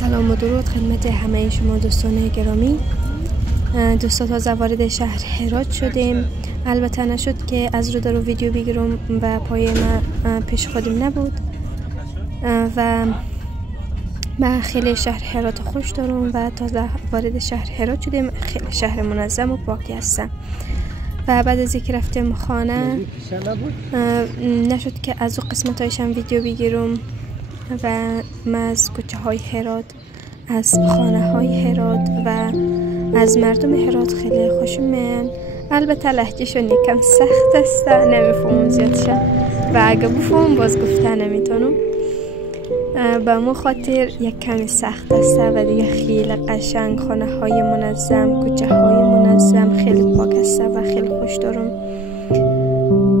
سلام و درود خدمت همه شما دوستان گرامی. دوستا تازه وارد شهر هرات شدیم. البته نشد که از رو در ویدیو بگیرم و پای ما پیش خودم نبود و من خیلی شهر هرات خوش دارم و تازه وارد شهر هرات شدیم. خیلی شهر منظم و پاکی هستم و بعد از اینکه رفتیم خانه نشد که از او قسمت هایشم ویدیو بگیرم و من از کوچه های هرات، از خانه های هرات و از مردم هرات خیلی خوشم میاد. البته لهجهشون یکم سخت است، نمیفهمم زیادشم و اگه بفهمم باز گفته نمیتونم. به مو خاطر یک کمی سخت است و دیگه خیلی قشنگ، خانه های منظم، کوچه های منظم، خیلی پاک است و خیلی خوش دارم.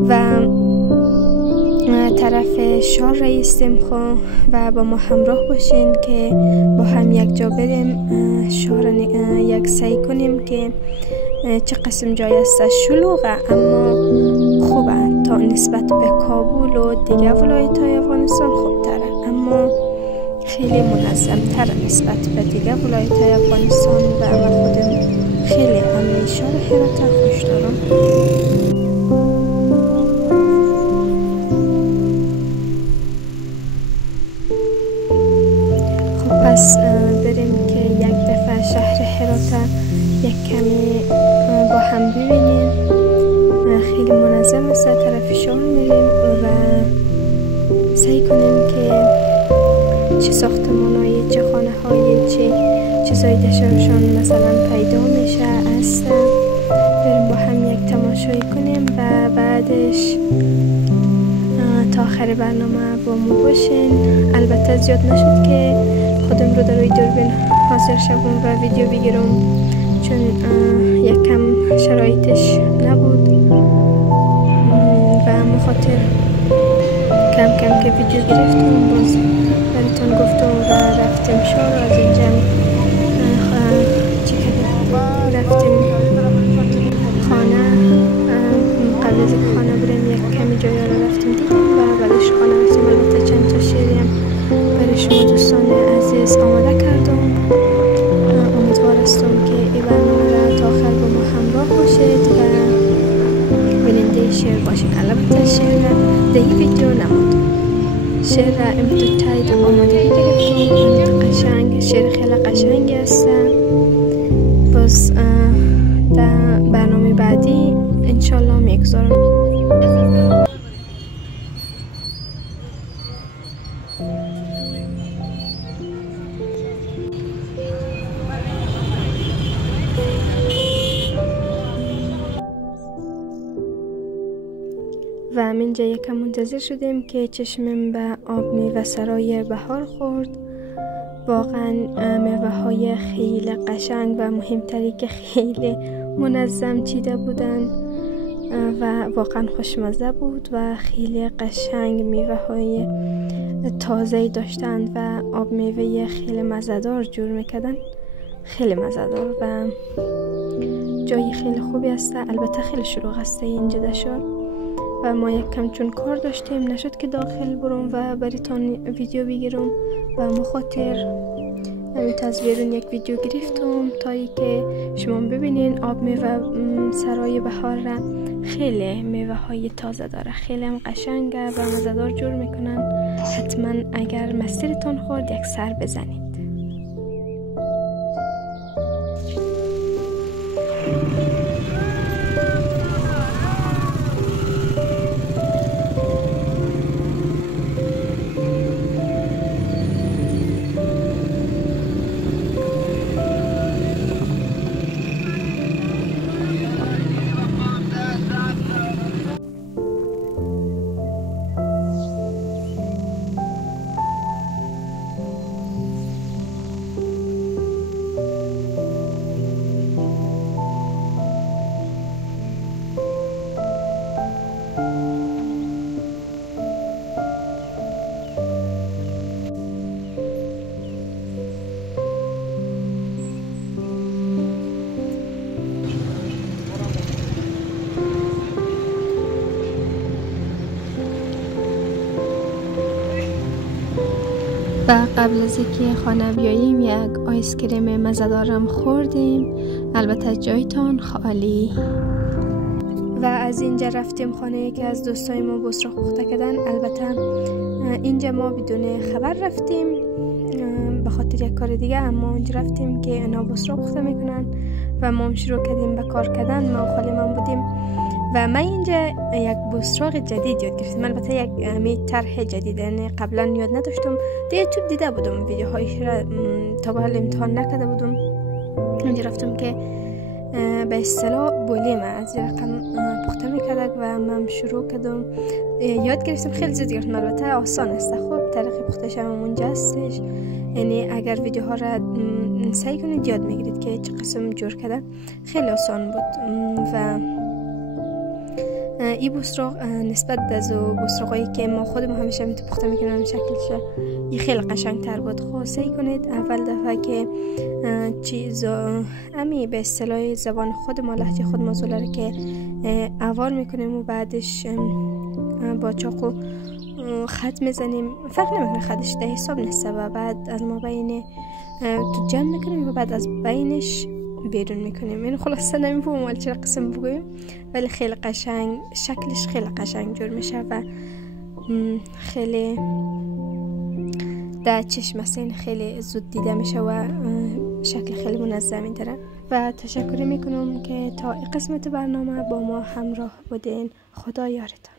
و طرف شار رئیسیم خو و با ما همراه باشین که با هم یک جا بریم شار یک سعی کنیم که چه قسم جای است. شلوغه اما خوبه، تا نسبت به کابل و دیگه ولایت های افغانستان خوبتره، اما خیلی منظم تر نسبت به دیگه ولایت های افغانستان و من خودم خیلی همه شار هرات خوش دارم. پس بریم که یک دفعه شهر هرات یک کمی با هم ببینیم. خیلی منظم است. طرف شار میریم و سعی کنیم که چه ساختمان‌های، چه خانه‌های، چه چیزای دشارشان مثلا پیدا میشه است، بریم با هم یک تماشایی کنیم و بعدش تا آخر برنامه با ما باشین. البته زیاد نشد که خودم رو در روی دوربین حاضر شدم و ویدیو بگیرم، چون یکم شرایطش نبود و مخاطر کم کم که ویدیو گرفتم باز براتون گفتم و رفتیم شار. از اینجا رفتیم خانه. قبل از خانه بریم یک کمی جایا رو رفتیم دیدیم و بعدش خانه رفتیم. البته چند تا شیریم برای شما دوستان عزیز آماده کردم. امیدوار هستم که این برنامه را تا آخر با ما همراه باشید و بیننده شعر باشید. البته شعر در این ویدیو نمود، شعر را امتداد آماده گرفتم. قشنگ، شعر خیلی قشنگی است. باز در برنامه بعدی انشالله میگذارم. و منجا یکم منتظر شدیم که چشمم به آب میوه سرای بهار خورد. واقعا میوه های خیلی قشنگ و مهمتری که خیلی منظم چیده بودن و واقعا خوشمزه بود و خیلی قشنگ میوه های تازه داشتند و آب میوه خیلی مزه‌دار جور میکردن، خیلی مزه‌دار و جای خیلی خوبی است. البته خیلی شلوغ است اینجا دشار و ما یک کم چون کار داشتیم نشد که داخل برم و براتون ویدیو بگیرم و مخاطر از بیرون یک ویدیو گرفتم تا ای که شما ببینین آب میوه سرای بهار را. خیلی میوه های تازه داره، خیلی هم قشنگه و مزه‌دار جور میکنن. حتما اگر مسیرتون خورد یک سر بزنید. و قبل از اینکه خانه بیاییم یک آیس کریم مزه‌دارم خوردیم. البته جایتان خالی. و از اینجا رفتیم خانه که از دوستای ما بسراق پخته کردن. البته اینجا ما بدون خبر رفتیم به خاطر یک کار دیگه، اما اونجا رفتیم که اینا بسراق پخته میکنن و ما هم شروع کردیم به کار کردن. ما خالی من بودیم و من اینجا یک بسراق جدید یاد گرفتم. البته یک طرح جدید، یعنی قبلا یاد نداشتم، در یوتیوب دیده بودم ویدیوهایش را، تا به حال امتحان نکرده بودم. اینجا رفتم که به اصطلاح بولیم از رقم پخته میکرد و من شروع کردم یاد گرفتم. خیلی زود گرفتم، البته آسان است. خب طریق پختش هم اونجا هستش، یعنی اگر ویدیوها را سعی کنید یاد میگیرید که چه قسم جور کرده. خیلی آسان بود و این بسراق نسبت به بسراقایی که ما خودمون همیشه میتو پخته میکنیم شکلش یه خیلی قشنگ تر بود. خب سعی کنید اول دفعه که چیز امی به اصطلاح زبان خود ما، لهجه خود ما زوله که اوار میکنیم و بعدش با چاقو خط میزنیم، فرق نمیکنه خطش ده حساب نسته و بعد از ما بین تو جمع میکنیم و بعد از بینش بیرون میکنیم. این خلاصه نمیفهمم چرا قسم بگویم، ولی خیلی قشنگ شکلش خیلی قشنگ جور میشه و خیلی در چشم مثلا خیلی زود دیده میشه و شکل خیلی منظمی داره. و تشکر میکنم که تا این قسمت برنامه با ما همراه بودین. خدا یارتان.